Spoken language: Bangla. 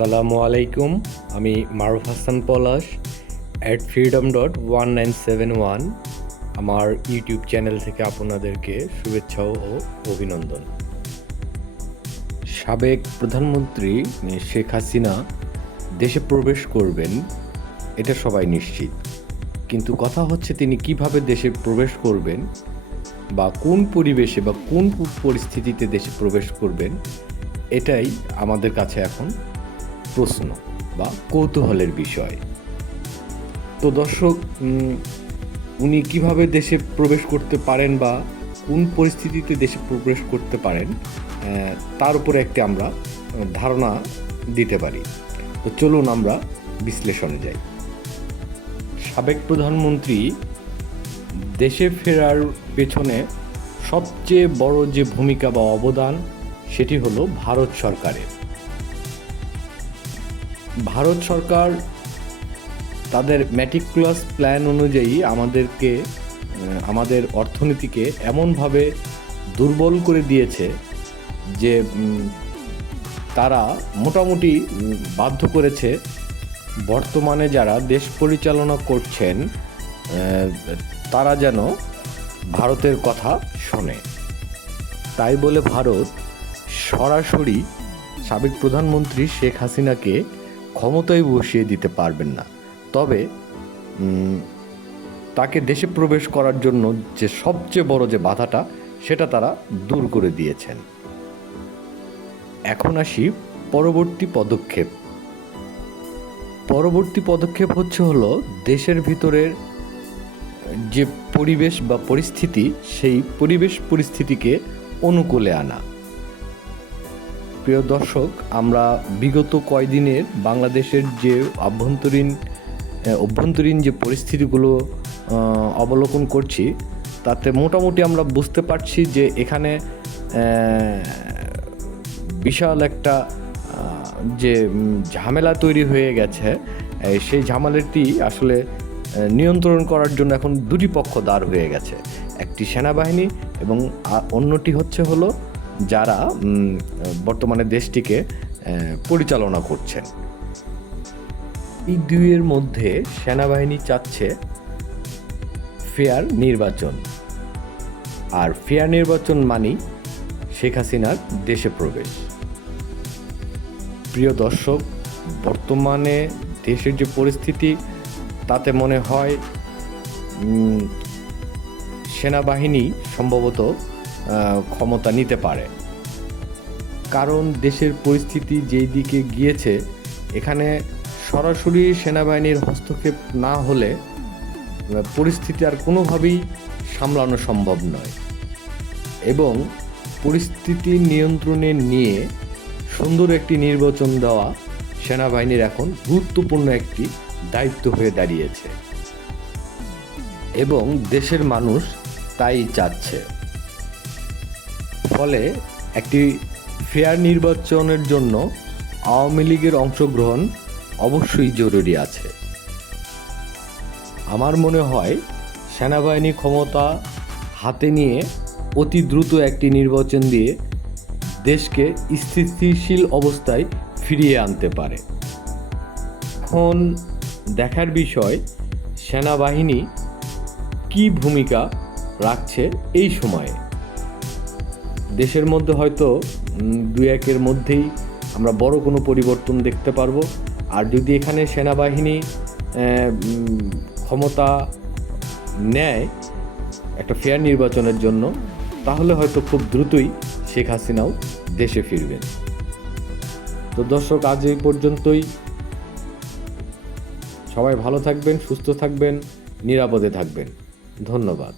আসসালামু আলাইকুম। আমি Maruf Hasan Palash at freedom dot one nine seven one আমার ইউটিউব চ্যানেল থেকে আপনাদেরকে শুভেচ্ছা ও অভিনন্দন। সাবেক প্রধানমন্ত্রী শেখ হাসিনা দেশে প্রবেশ করবেন, এটা সবাই নিশ্চিত। কিন্তু কথা হচ্ছে তিনি কীভাবে দেশে প্রবেশ করবেন, বা কোন পরিবেশে বা কোন পরিস্থিতিতে দেশে প্রবেশ করবেন, এটাই আমাদের কাছে এখন প্রশ্ন বা কৌতূহলের বিষয়। তো দর্শক উনি কীভাবে দেশে প্রবেশ করতে পারেন বা কোন পরিস্থিতিতে দেশে প্রবেশ করতে পারেন তার উপরে একটি আমরা ধারণা দিতে পারি। তো চলুন আমরা বিশ্লেষণে যাই। সাবেক প্রধানমন্ত্রী, দেশে ফেরার পেছনে সবচেয়ে বড় যে ভূমিকা বা অবদান, সেটি হলো ভারত সরকারের। ভারত সরকার তাদের ম্যাটিকুলাস প্ল্যান অনুযায়ী আমাদেরকে আমাদের অর্থনীতিকে এমনভাবে দুর্বল করে দিয়েছে যে তারা মোটামুটি বাধ্য করেছে বর্তমানে যারা দেশ পরিচালনা করছেন তারা যেন ভারতের কথা শোনে। তাই বলে ভারত সরাসরি সাবেক প্রধানমন্ত্রী শেখ হাসিনাকে ক্ষমতায় বসিয়ে দিতে পারবেন না। তবে তাকে দেশে প্রবেশ করার জন্য যে সবচেয়ে বড় যে বাধাটা, সেটা তারা দূর করে দিয়েছেন। এখন আসি পরবর্তী পদক্ষেপ। পরবর্তী পদক্ষেপ হচ্ছে হলো দেশের ভিতরের যে পরিবেশ বা পরিস্থিতি, সেই পরিবেশ পরিস্থিতিকে অনুকূলে আনা। প্রিয় দর্শক, আমরা বিগত কয়দিনের বাংলাদেশের যে আভ্যন্তরীণ অভ্যন্তরীণ যে পরিস্থিতিগুলো অবলোকন করছি, তাতে মোটামুটি আমরা বুঝতে পারছি যে এখানে বিশাল একটা যে ঝামেলা তৈরি হয়ে গেছে সেই ঝামেলাটি আসলে নিয়ন্ত্রণ করার জন্য এখন দুটি পক্ষ দাঁড় হয়ে গেছে। একটি সেনাবাহিনী এবং অন্যটি হচ্ছে হলো যারা বর্তমানে দেশটিকে পরিচালনা করছেন। এই দুইয়ের মধ্যে সেনাবাহিনী চাচ্ছে ফেয়ার নির্বাচন। আর ফেয়ার নির্বাচন মানেই শেখ হাসিনার দেশে প্রবেশ। প্রিয় দর্শক, বর্তমানে দেশের যে পরিস্থিতি, তাতে মনে হয় সেনাবাহিনী সম্ভবত ক্ষমতা নিতে পারে। কারণ দেশের পরিস্থিতি যেই দিকে গিয়েছে, এখানে সরাসরি সেনাবাহিনীর হস্তক্ষেপ না হলে পরিস্থিতি আর কোনোভাবেই সামলানো সম্ভব নয়। এবং পরিস্থিতি নিয়ন্ত্রণে নিয়ে সুন্দর একটি নির্বাচন দেওয়া সেনাবাহিনীর এখন গুরুত্বপূর্ণ একটি দায়িত্ব হয়ে দাঁড়িয়েছে। এবং দেশের মানুষ তাই চাচ্ছে। ফলে একটি ফেয়ার নির্বাচনের জন্য আওয়ামী লীগের অংশগ্রহণ অবশ্যই জরুরি আছে। আমার মনে হয় সেনাবাহিনী ক্ষমতা হাতে নিয়ে অতি দ্রুত একটি নির্বাচন দিয়ে দেশকে স্থিতিশীল অবস্থায় ফিরিয়ে আনতে পারে। এখন দেখার বিষয়, সেনাবাহিনী কি ভূমিকা রাখছে এই সময়ে? দেশের মধ্যে হয়তো দুই একের মধ্যেই আমরা বড় কোনো পরিবর্তন দেখতে পারব। আর যদি এখানে সেনাবাহিনী ক্ষমতা নেয় একটা ফেয়ার নির্বাচনের জন্য, তাহলে হয়তো খুব দ্রুতই শেখ হাসিনাও দেশে ফিরবেন তো দর্শক, আজ এই পর্যন্তই। সবাই ভালো থাকবেন, সুস্থ থাকবেন, নিরাপদে থাকবেন। ধন্যবাদ।